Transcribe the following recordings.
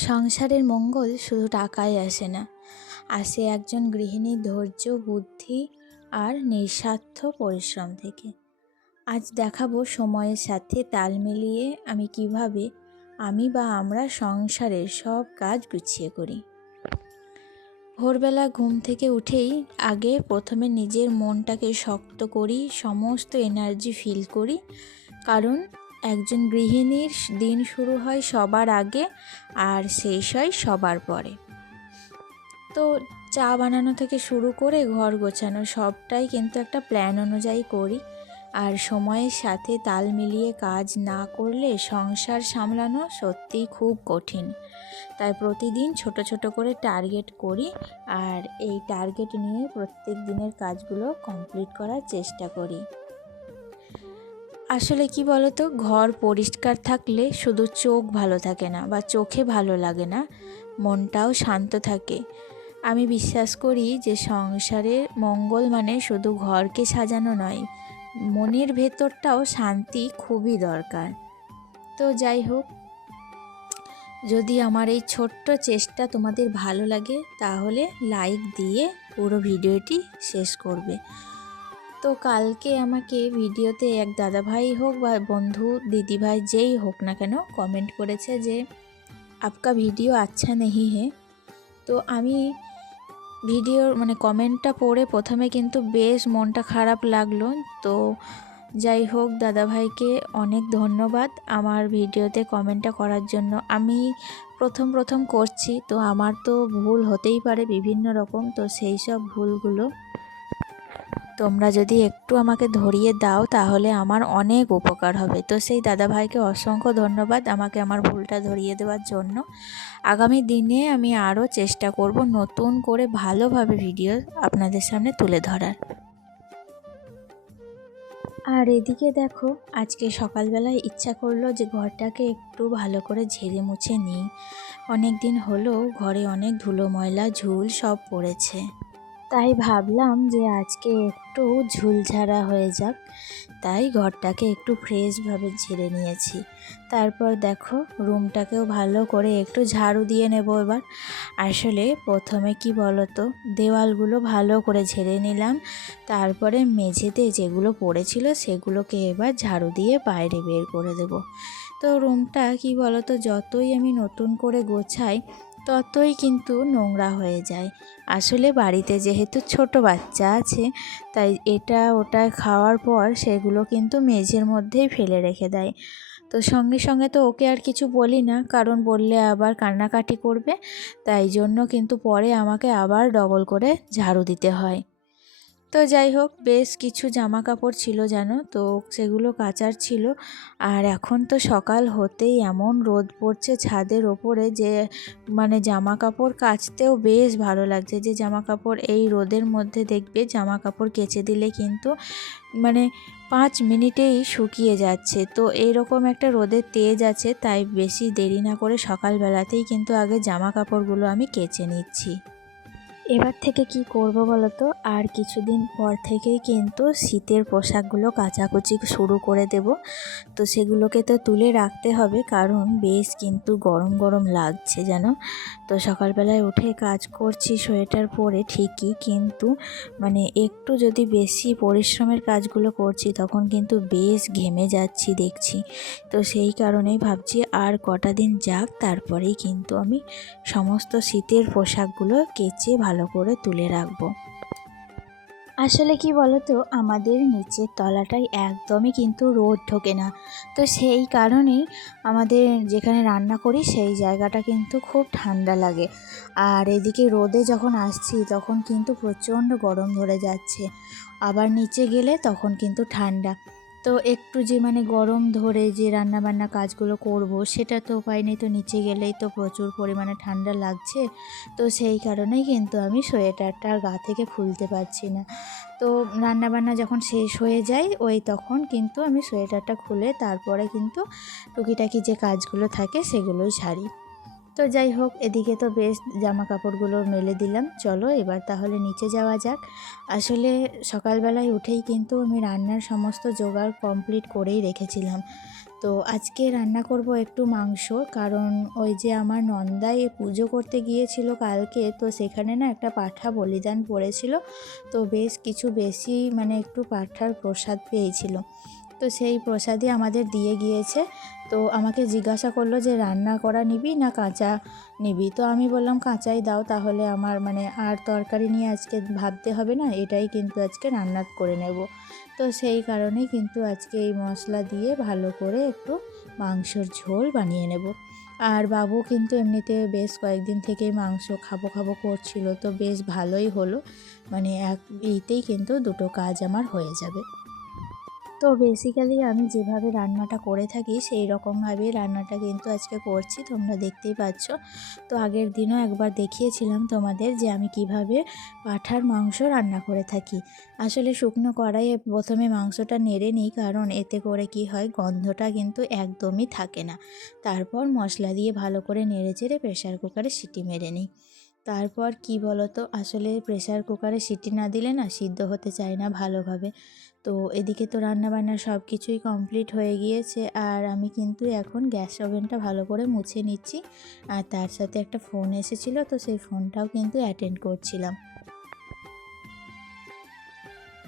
সংসারের মঙ্গল শুধু টাকায় আসে না। আসে একজন গৃহিণীর ধৈর্য, বুদ্ধি আর নিঃস্বার্থ পরিশ্রম থেকে। আজ দেখাবো সময়ের সাথে তাল মিলিয়ে আমি কীভাবে আমি বা আমরা সংসারের সব কাজ গুছিয়ে করি। ভোরবেলা ঘুম থেকে উঠেই আগে প্রথমে নিজের মনটাকে শক্ত করি, সমস্ত এনার্জি ফিল করি, কারণ একজন গৃহিণীর দিন শুরু হয় সবার আগে আর শেষ হয় সবার পরে। তো চা বানানো থেকে শুরু করে ঘর গোছানো সবটাই কিন্তু একটা প্ল্যান অনুযায়ী করি। আর সময়ের সাথে তাল মিলিয়ে কাজ না করলে সংসার সামলানো সত্যিই খুব কঠিন। তাই প্রতিদিন ছোট ছোট করে টার্গেট করি আর এই টার্গেট নিয়ে প্রত্যেক দিনের কাজগুলো কমপ্লিট করার চেষ্টা করি। আসলে কি বলতো, ঘর পরিষ্কার থাকলে শুধু চোখ ভালো থাকে না বা চোখে ভালো লাগে না, মনটাও শান্ত থাকে। আমি বিশ্বাস করি যে সংসারের মঙ্গল মানে শুধু ঘরকে সাজানো নয়, মনের ভেতরটাও শান্তি খুবই দরকার। তো যাই হোক, যদি আমার এই ছোট্ট চেষ্টা তোমাদের ভালো লাগে, তাহলে লাইক দিয়ে পুরো ভিডিওটি শেষ করবে। তো কালকে আমাকে ভিডিওতে এক দাদাভাই হোক বা বন্ধু, দিদিভাই যেই হোক না কেন কমেন্ট করেছে যে, আপকা ভিডিও আচ্ছা নেই হে। তো আমি ভিডিওর মানে কমেন্টটা পড়ে প্রথমে কিন্তু বেশ মনটা খারাপ লাগল। তো যাই হোক, দাদাভাইকে অনেক ধন্যবাদ আমার ভিডিওতে কমেন্টটা করার জন্য। আমি প্রথম প্রথম করছি, তো আমার তো ভুল হতেই পারে বিভিন্ন রকম, তো সেই সব ভুলগুলো তোমরা যদি একটু আমাকে ধরিয়ে দাও, তাহলে আমার অনেক উপকার হবে। তো সেই দাদাভাইকে অসংখ্য ধন্যবাদ আমাকে আমার ভুলটা ধরিয়ে দেওয়ার জন্য। আগামী দিনে আমি আরও চেষ্টা করব নতুন করে ভালোভাবে ভিডিও আপনাদের সামনে তুলে ধরার। আর এদিকে দেখো, আজকে সকালবেলায় ইচ্ছা করল যে ঘরটাকে একটু ভালো করে ঝেড়ে মুছে নিই। অনেক দিন হলো ঘরে অনেক ধুলো, ময়লা, ঝুল সব পড়েছে। তাই ভাবলাম যে আজকে একটু ঝুলঝাড়া হয়ে যাক। তাই ঘরটাকে একটু ফ্রেশভাবে ঝেড়ে নিয়েছি। তারপর দেখো, রুমটাকেও ভালো করে একটু ঝাড়ু দিয়ে নেব এবার। আসলে প্রথমে কি বলতো, দেওয়ালগুলো ভালো করে ঝেড়ে নিলাম। তারপরে মেঝেতে যেগুলো পড়েছিল সেগুলোকে এবার ঝাড়ু দিয়ে বাইরে বের করে দেব। তো রুমটা কি বলতো, যতই আমি নতুন করে গোছাই ততই কিন্তু নোংরা হয়ে যায়। আসলে বাড়িতে যেহেতু ছোট বাচ্চা আছে, তাই এটা ওটা খাওয়ার পর সেগুলো কিন্তু মেঝের মধ্যেই ফেলে রেখে দেয়। তো সঙ্গে সঙ্গে তো ওকে আর কিছু বলি না, কারণ বললে আবার কান্নাকাটি করবে, তাই জন্য কিন্তু পরে আমাকে আবার ডবল করে ঝাড়ু দিতে হয়। তো যাই হোক, বেশ কিছু জামা কাপড় ছিল জানো তো সেগুলো কাচার ছিল। আর এখন তো সকাল হতেই এমন রোদ পড়ছে ছাদের ওপরে যে মানে জামা কাপড় কাচতেও বেশ ভালো লাগছে যে জামা কাপড় এই রোদের মধ্যে দেখবে জামা কাপড় কেচে দিলে কিন্তু মানে পাঁচ মিনিটেই শুকিয়ে যাচ্ছে। তো এইরকম একটা রোদের তেজ আছে, তাই বেশি দেরি না করে সকালবেলাতেই কিন্তু আগে জামা কাপড়গুলো আমি কেচে নিচ্ছি। এবার থেকে কি করব বলো তো আর কিছুদিন পর থেকেই কিন্তু শীতের পোশাকগুলো কাচাকুচি শুরু করে দেব। তো সেগুলোকে তো তুলে রাখতে হবে, কারণ বেশ কিন্তু গরম গরম লাগছে যেন। তো সকালবেলায় উঠে কাজ করছি সোয়েটার পরে ঠিকই, কিন্তু মানে একটু যদি বেশি পরিশ্রমের কাজগুলো করছি তখন কিন্তু বেশ ঘেমে যাচ্ছি দেখছি। তো সেই কারণেই ভাবছি আর কটা দিন যাক, তারপরেই কিন্তু আমি সমস্ত শীতের পোশাকগুলো কেচে ভালো ভালো করে তুলে রাখব। আসলে কি বলতো, আমাদের নিচের তলাটাই একদমই কিন্তু রোদ ঢোকে না। তো সেই কারণেই আমাদের যেখানে রান্না করি সেই জায়গাটা কিন্তু খুব ঠান্ডা লাগে। আর এদিকে রোদে যখন আসছি তখন কিন্তু প্রচণ্ড গরম ধরে যাচ্ছে। আবার নিচে গেলে তখন কিন্তু ঠান্ডা। তো একটু যে মানে গরম ধরে যে রান্নাবান্না কাজগুলো করব, সেটা তো উপায় নেই। তো নিচে গেলেই তো প্রচুর পরিমাণে ঠান্ডা লাগছে। তো সেই কারণেই কিন্তু আমি সোয়েটারটা আর গা থেকে খুলতে পারছি না। তো রান্নাবান্না যখন শেষ হয়ে যায়, ওই তখন কিন্তু আমি সোয়েটারটা খুলে তারপরে কিন্তু টুকিটাকি যে কাজগুলো থাকে, সেগুলোই ছাড়ি তো যাই হোক, এদিকে তো বেশ জামা কাপড়গুলো মেলে দিলাম। চলো এবার তাহলে নিচে যাওয়া যাক। আসলে সকালবেলায় উঠেই কিন্তু আমি রান্নার সমস্ত জোগাড় কমপ্লিট করেই রেখেছিলাম। তো আজকে রান্না করব একটু মাংস, কারণ ওই যে আমার নন্দাই পুজো করতে গিয়েছিল কালকে, তো সেখানে না একটা পাঠা বলিদান পড়েছিল। তো বেশ কিছু বেশি মানে একটু পাঠার প্রসাদ পেয়েছিল। তো সেই প্রসাদই আমাদের দিয়ে গিয়েছে। তো আমাকে জিজ্ঞাসা করল যে, রান্না করা নিবি না কাঁচা নিবি? তো আমি বললাম, কাঁচাই দাও, তাহলে আমার মানে আর তরকারি নিয়ে আজকে ভাবতে হবে না, এটাই কিন্তু আজকে রান্না করে নেব। তো সেই কারণেই কিন্তু আজকে এই মশলা দিয়ে ভালো করে একটু মাংসর ঝোল বানিয়ে নেব। আর বাবু কিন্তু এমনিতে বেশ কয়েকদিন থেকেই মাংস খাব খাব করছিল, তো বেশ ভালোই হলো। মানে এক, এইতেই কিন্তু দুটো কাজ আমার হয়ে যাবে। তো বেসিক্যালি আমি যেভাবে রান্নাটা করে থাকি সেই রকমভাবেই রান্নাটা কিন্তু আজকে করছি, তোমরা দেখতেই পাচ্ছ। তো আগের দিনও একবার দেখিয়েছিলাম তোমাদের যে আমি কীভাবে পাঠার মাংস রান্না করে থাকি। আসলে শুকনো কড়াইয়ে প্রথমে মাংসটা নেড়ে নিই, কারণ এতে করে কি হয়, গন্ধটা কিন্তু একদমই থাকে না। তারপর মশলা দিয়ে ভালো করে নেড়ে চেড়ে প্রেশার কুকারে সিটি মেরে নিই। তারপর কি তো আসলে প্রেশার কুকারে সিটি না দিলে না সিদ্ধ হতে চায় না ভালোভাবে। তো এদিকে তো রান্নাবান্না সব কিছুই কমপ্লিট হয়ে গিয়েছে আর আমি কিন্তু এখন গ্যাস ওভেনটা ভালো করে মুছে নিচ্ছি। আর তার সাথে একটা ফোন এসেছিল তো সেই ফোনটাও কিন্তু অ্যাটেন্ড করছিলাম।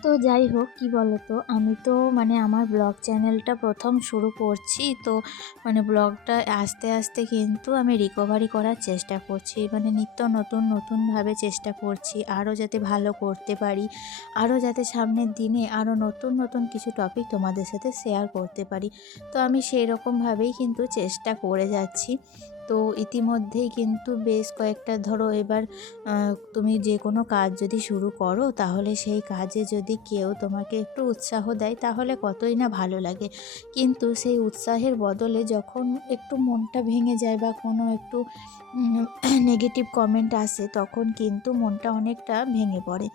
তো যাই হোক, কি বলতো? আমি তো মানে আমার ব্লগ চ্যানেলটা প্রথম শুরু করছি। তো মানে ব্লগটা আস্তে আস্তে কিন্তু আমি রিকভারি করার চেষ্টা করছি। মানে নিত্য নতুন, নতুনভাবে চেষ্টা করছি আরও যাতে ভালো করতে পারি। আরও যাতে সামনের দিনে আরও নতুন নতুন কিছু টপিক তোমাদের সাথে শেয়ার করতে পারি। তো আমি সেই রকমভাবেই কিন্তু চেষ্টা করে যাচ্ছি। তো ইতিমধ্যেই কিন্তু বেশ কয়েকটা ধরো এবার তুমি যে কোনো কাজ যদি শুরু করো, তাহলে সেই কাজে যদি কেউ তোমাকে একটু উৎসাহ দেয়, তাহলে কতই না ভালো লাগে। কিন্তু সেই উৎসাহের বদলে যখন একটু মনটা ভেঙে যায় বা কোনো একটু নেগেটিভ কমেন্ট আসে, তখন কিন্তু মনটা অনেকটা ভেঙে পড়ে।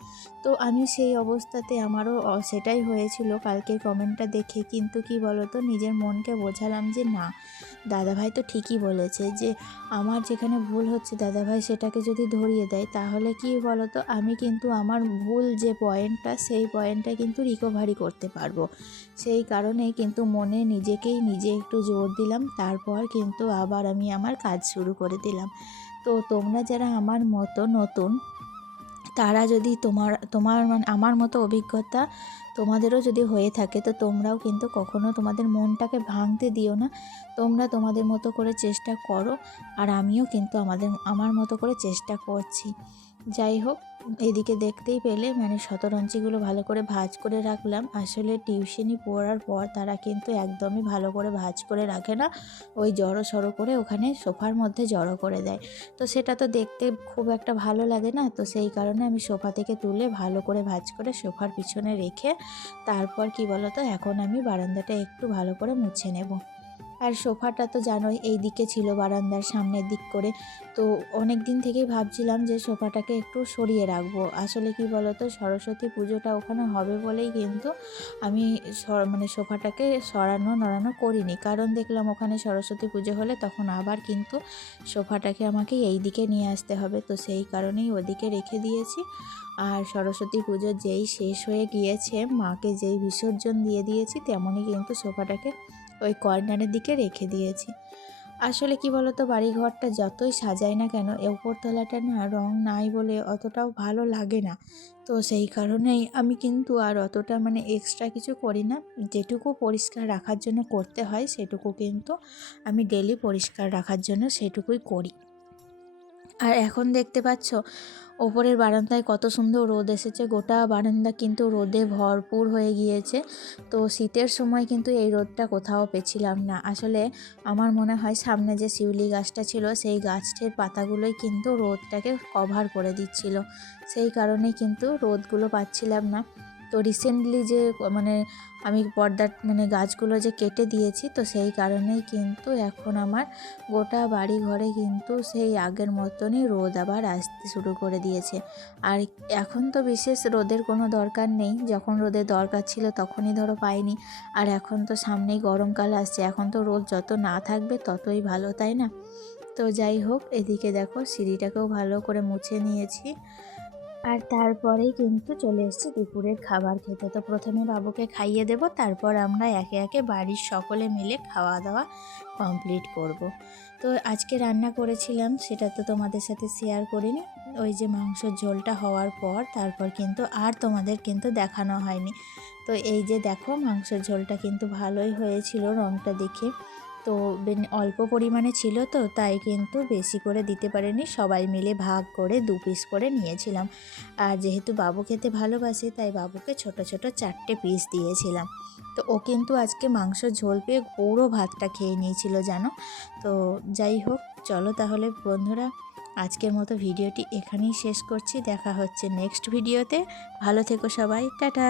তো আমি সেই অবস্থাতে আমারও সেটাই হয়েছিল। কালকের কমেন্টটা দেখে কিন্তু কি বলতো, নিজের মনকে বোঝালাম যে না দাদাভাই তো ঠিকই বলেছে যে, আমার যেখানে ভুল হচ্ছে দাদাভাই সেটাকে যদি ধরিয়ে দেয়, তাহলে কি বলতো? আমি কিন্তু আমার ভুল যে পয়েন্টটা, সেই পয়েন্টটা কিন্তু রিকভারি করতে পারব। সেই কারণেই কিন্তু মনে নিজেকেই নিজে একটু জোর দিলাম, তারপর কিন্তু আবার আমি আমার কাজ শুরু করে দিলাম। তো তোমরা যারা আমার মতো নতুন, তারা যদি তোমার তোমার মানে আমার মতো অভিজ্ঞতা তোমাদেরও যদি হয়ে থাকে, তো তোমরাও কিন্তু কখনো তোমাদের মনটাকে ভাঙতে দিও না। তোমরা তোমাদের মতো করে চেষ্টা করো, আর আমিও কিন্তু আমাদের, আমার মতো করে চেষ্টা করছি। যাই হোক এদিকে দেখতেই পেলে মানে শতরঞ্চিগুলো ভালো করে ভাজ করে রাখলাম। আসলে টিউশনি পড়ার পর তারা কিন্তু একদমই ভালো করে ভাজ করে রাখে না। ওই জড়ো সড়ো করে ওখানে সোফার মধ্যে জড়ো করে দেয়। তো সেটা তো দেখতে খুব একটা ভালো লাগে না। তো সেই কারণে আমি সোফা থেকে তুলে ভালো করে ভাজ করে সোফার পিছনে রেখে তারপর কি বলতো, এখন আমি বারান্দাটা একটু ভালো করে মুছে নেব। আর সোফাটা তো জানোই এই দিকে ছিল বারান্দার সামনের দিক করে। তো অনেক দিন থেকেই ভাবছিলাম যে সোফাটাকে একটু সরিয়ে রাখব। আসলে কি বলতো, সরস্বতী পুজোটা ওখানে হবে বলেই কিন্তু আমি মানে সোফাটাকে সরানো নড়ানো করিনি। কারণ দেখলাম ওখানে সরস্বতী পুজো হলে তখন আবার কিন্তু সোফাটাকে আমাকে এই দিকে নিয়ে আসতে হবে। তো সেই কারণেই ওদিকে রেখে দিয়েছি। আর সরস্বতী পুজো যেই শেষ হয়ে গিয়েছে, মাকে যেই বিসর্জন দিয়ে দিয়েছি, তেমনই কিন্তু সোফাটাকে ওই কর্নারের দিকে রেখে দিয়েছি। আসলে কি বলতো, বাড়িঘরটা যতই সাজাই না কেন উপরতলাটা না রং নাই বলে অতটাও ভালো লাগে না। তো সেই কারণেই আমি কিন্তু আর অতটা মানে এক্সট্রা কিছু করি না। যেটুকু পরিষ্কার রাখার জন্য করতে হয়, সেটুকু কিন্তু আমি ডেলি পরিষ্কার রাখার জন্য সেটুকুই করি। আর এখন দেখতে পাচ্ছ ওপরের বারান্দায় কত সুন্দর রোদ এসেছে। গোটা বারান্দা কিন্তু রোদে ভরপুর হয়ে গিয়েছে। তো শীতের সময় কিন্তু এই রোদটা কোথাও পেছিলাম না। আসলে আমার মনে হয় সামনে যে শিউলি গাছটা ছিল, সেই গাছটির পাতাগুলোই কিন্তু রোদটাকে কভার করে দিচ্ছিল। সেই কারণেই কিন্তু রোদগুলো পাচ্ছিলাম না। তো রিসেন্টলি যে মানে আমি পর্দার মানে গাছগুলো যে কেটে দিয়েছি, তো সেই কারণেই কিন্তু এখন আমার গোটা বাড়ি ঘরে কিন্তু সেই আগের মতনই রোদ আবার আসতে শুরু করে দিয়েছে। আর এখন তো বিশেষ রোদের কোনো দরকার নেই, যখন রোদের দরকার ছিল তখনই ধরো পাইনি। আর এখন তো সামনেই গরমকাল আসছে, এখন তো রোদ যত না থাকবে ততই ভালো, তাই না? তো যাই হোক, এদিকে দেখো সিঁড়িটাকেও ভালো করে মুছে নিয়েছি। আর তারপরেই কিন্তু চলে এসেছি দুপুরের খাবার খেতে। তো প্রথমে বাবুকে খাইয়ে দেব, তারপর আমরা একে একে বাড়ির সকলে মিলে খাওয়া দাওয়া কমপ্লিট করব। তো আজকে রান্না করেছিলাম, সেটা তো তোমাদের সাথে শেয়ার করিনি। ওই যে মাংসর ঝোলটা হওয়ার পর, তারপর কিন্তু আর তোমাদের কিন্তু দেখানো হয়নি। তো এই যে দেখো, মাংসের ঝোলটা কিন্তু ভালোই হয়েছিল রঙটা দেখে। তো অল্প পরিমাণে ছিল তো, তাই কিন্তু বেশি করে দিতে পারেনি। সবাই মিলে ভাগ করে দু পিস করে নিয়েছিলাম। আর যেহেতু বাবু খেতে ভালোবাসে, তাই বাবুকে ছোট ছোট চারটে পিস দিয়েছিলাম। তো ও কিন্তু আজকে মাংস ঝোল পেয়ে পুরো ভাতটা খেয়ে নিয়েছিল, জানো? তো যাই হোক, চলো তাহলে বন্ধুরা, আজকের মতো ভিডিওটি এখানেই শেষ করছি। দেখা হচ্ছে নেক্সট ভিডিওতে ভালো থেকো সবাই। টাটা!